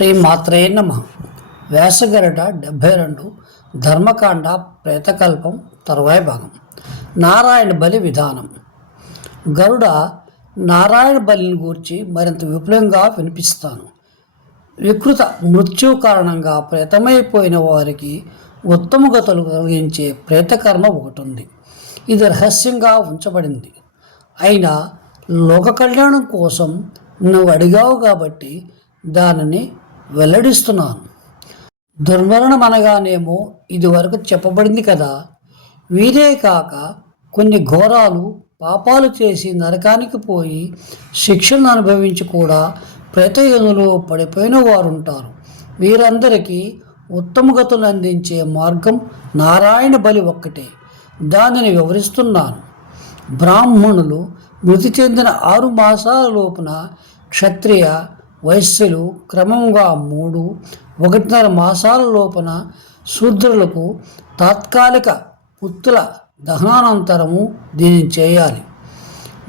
శ్రీ మాత్రే నమ. వ్యాసగరట డెబ్భై రెండు ధర్మకాండ ప్రేతకల్పం తరువాయి భాగం. నారాయణ బలి విధానం. గరుడ నారాయణ బలిని గూర్చి మరింత విపులంగా వినిపిస్తాను. వికృత మృత్యు కారణంగా ప్రేతమైపోయిన వారికి ఉత్తమ గతులు కలిగించే ప్రేతకర్మ ఒకటి ఉంది ఇది రహస్యంగా ఉంచబడింది. అయినా లోక కళ్యాణం కోసం నువ్వు అడిగావు కాబట్టి దానిని వెల్లడిస్తున్నాను. దుర్మరణం అనగానేమో ఇదివరకు చెప్పబడింది కదా. వీరే కాక కొన్ని ఘోరాలు పాపాలు చేసి నరకానికి పోయి శిక్షను అనుభవించి కూడా ప్రేతయోనులో పడిపోయిన వారు ఉంటారు వీరందరికీ ఉత్తమ గతులు అందించే మార్గం నారాయణ బలి ఒక్కటే. దానిని వివరిస్తున్నాను. బ్రాహ్మణులు మృతి చెందిన ఆరు మాసాల లోపున క్షత్రియ వైశ్యులు క్రమంగా మూడు ఒకటిన్నర మాసాల లోపున శూద్రులకు తాత్కాలిక పుత్తుల దహనానంతరము దీనిని చేయాలి.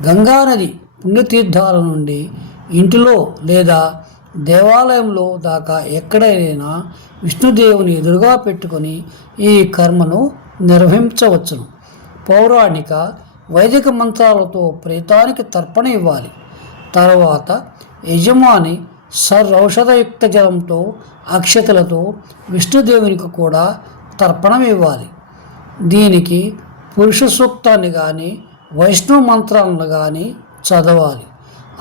గంగానది పుణ్యతీర్థాల నుండి ఇంటిలో లేదా దేవాలయంలో దాకా ఎక్కడైనా విష్ణుదేవుని ఎదురుగా పెట్టుకొని ఈ కర్మను నిర్వహించవచ్చును. పౌరాణిక వైదిక మంత్రాలతో ప్రేతానికి తర్పణ ఇవ్వాలి. తర్వాత యజమాని సర్ఔషధయుక్త జలంతో అక్షతలతో విష్ణుదేవునికి కూడా తర్పణం ఇవ్వాలి దీనికి పురుష సూక్తాన్ని కానీ వైష్ణవ మంత్రాలను కానీ చదవాలి.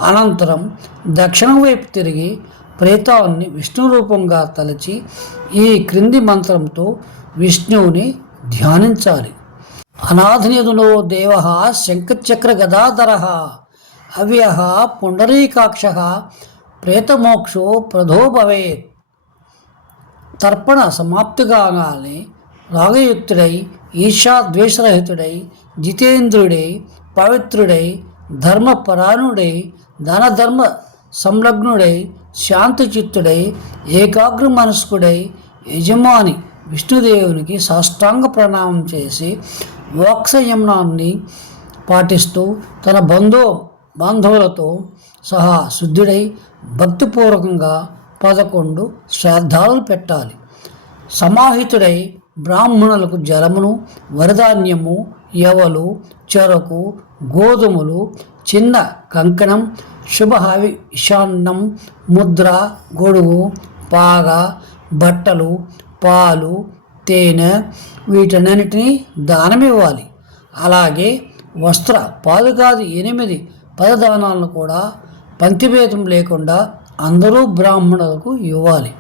అనంతరం దక్షిణం వైపు తిరిగి ప్రేతాన్ని విష్ణు రూపంగా తలచి ఈ క్రింది మంత్రంతో విష్ణువుని ధ్యానించాలి. అనాథనిధులో దేవ శంఖచక్ర గదాధర అవ్యయ పుండరీకాక్ష ప్రేతమోక్షో ప్రధో భవేత్ తర్పణ సమాప్తిగానే రాగయుక్తుడై ఈర్షా ద్వేషరహితుడై జితేంద్రుడై పవిత్రుడై ధర్మపరాణుడై ధనధర్మ సంలగ్నుడై శాంతచిత్తుడై ఏకాగ్ర మనస్కుడై యజమాని విష్ణుదేవునికి సాష్టాంగ ప్రణామం చేసి మోక్షయమ్నాన్ని పాటిస్తూ తన బంధు బాంధవులతో సహా శుద్ధుడై భక్తిపూర్వకంగా పదకొండు శ్రాద్ధాలను పెట్టాలి. సమాహితుడై బ్రాహ్మణులకు జలమును వరధాన్యము యవలు చెరకు గోధుమలు చిన్న కంకణం శుభహావి ఇషాన్నం ముద్ర గొడుగు పాగ బట్టలు పాలు తేనె వీటన్నిటినీ దానమివ్వాలి. అలాగే వస్త్ర పాలు కాదు ఎనిమిది పదదానాలను కూడా పంక్తిభేదం లేకుండా అందరూ బ్రాహ్మణులకు ఇవ్వాలి.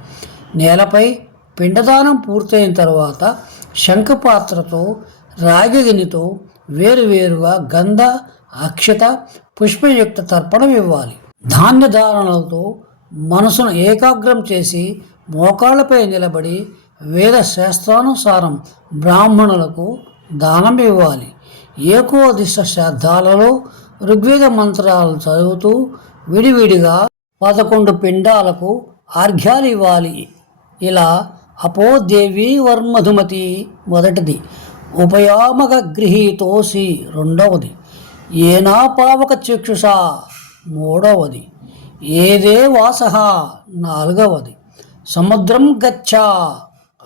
నేలపై పిండదానం పూర్తయిన తర్వాత శంఖపాత్రతో రాగిగినితో వేరువేరుగా గంధ అక్షత పుష్పయుక్త తర్పణం ఇవ్వాలి. ధాన్య ధారణలతో మనసును ఏకాగ్రం చేసి మోకాళ్ళపై నిలబడి వేద శాస్త్రానుసారం బ్రాహ్మణులకు దానం ఇవ్వాలి. ఏకోదిశ శ్రద్ధాలలో ఋగ్వేద మంత్రాలు చదువుతూ విడివిడిగా పదకొండు పిండాలకు ఆర్ఘ్యాలు ఇవ్వాలి ఇలా అపోదేవి వర్మధుమతి మొదటిది ఉపయామక గృహీతోసి రెండవది ఏనాపావక చక్షుష మూడవది ఏదే వాస నాలుగవది సముద్రం గచ్చ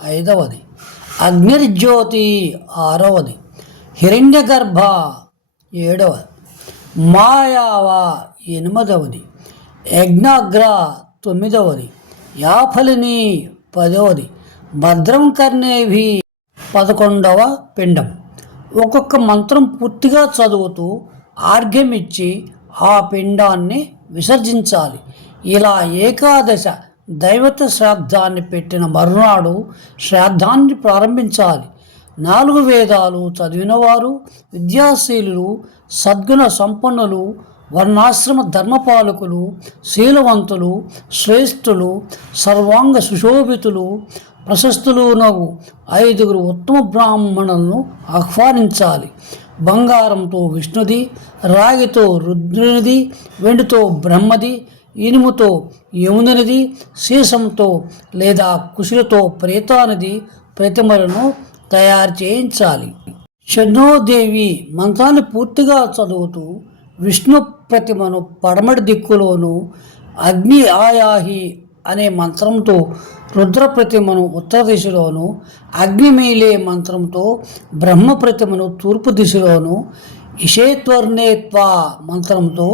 ఐదవది అగ్నిర్జ్యోతి ఆరవది హిరణ్యగర్భ ఏడవది. మాయావ ఎనిమిదవది. యజ్ఞాగ్ర తొమ్మిదవది. యాఫలిని పదవది. భద్రం కర్ణేభి పదకొండవ పిండం. ఒక్కొక్క మంత్రం పూర్తిగా చదువుతూ ఆర్ఘ్యం ఇచ్చి ఆ పిండాన్ని విసర్జించాలి. ఇలా ఏకాదశ దైవత శ్రాద్ధాన్ని పెట్టిన మరునాడు శ్రాద్ధాన్ని ప్రారంభించాలి. నాలుగు వేదాలు చదివినవారు విద్యాశీలులు సద్గుణ సంపన్నులు వర్ణాశ్రమ ధర్మపాలకులు శీలవంతులు శ్రేష్ఠులు సర్వాంగ సుశోభితులు ప్రశస్తులు నగు ఐదుగురు ఉత్తమ బ్రాహ్మణులను ఆహ్వానించాలి. బంగారంతో విష్ణుది రాగితో రుద్రునిది వెండితో బ్రహ్మది ఇనుముతో యమునిది సీసంతో లేదా కుశులతో ప్రేతానిది ప్రతిమలను తయారు చేయించాలి. షణ్ణోదేవి మంత్రాన్ని పూర్తిగా చదువుతూ విష్ణు ప్రతిమను పడమటి దిక్కులోను అగ్ని ఆయాహి అనే మంత్రంతో రుద్ర ప్రతిమను ఉత్తర దిశలోను అగ్నిమేలే మంత్రంతో బ్రహ్మ ప్రతిమను తూర్పు దిశలోను ఇషేత్వర్ణేత్వ మంత్రంతో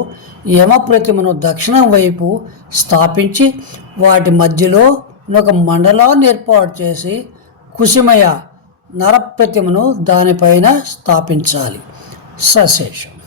యమ ప్రతిమను దక్షిణం వైపు స్థాపించి వాటి మధ్యలో ఒక మండలాన్ని ఏర్పాటు చేసి కుసిమయ నరప్రతిమను దానిపైన స్థాపించాలి. సశేషం.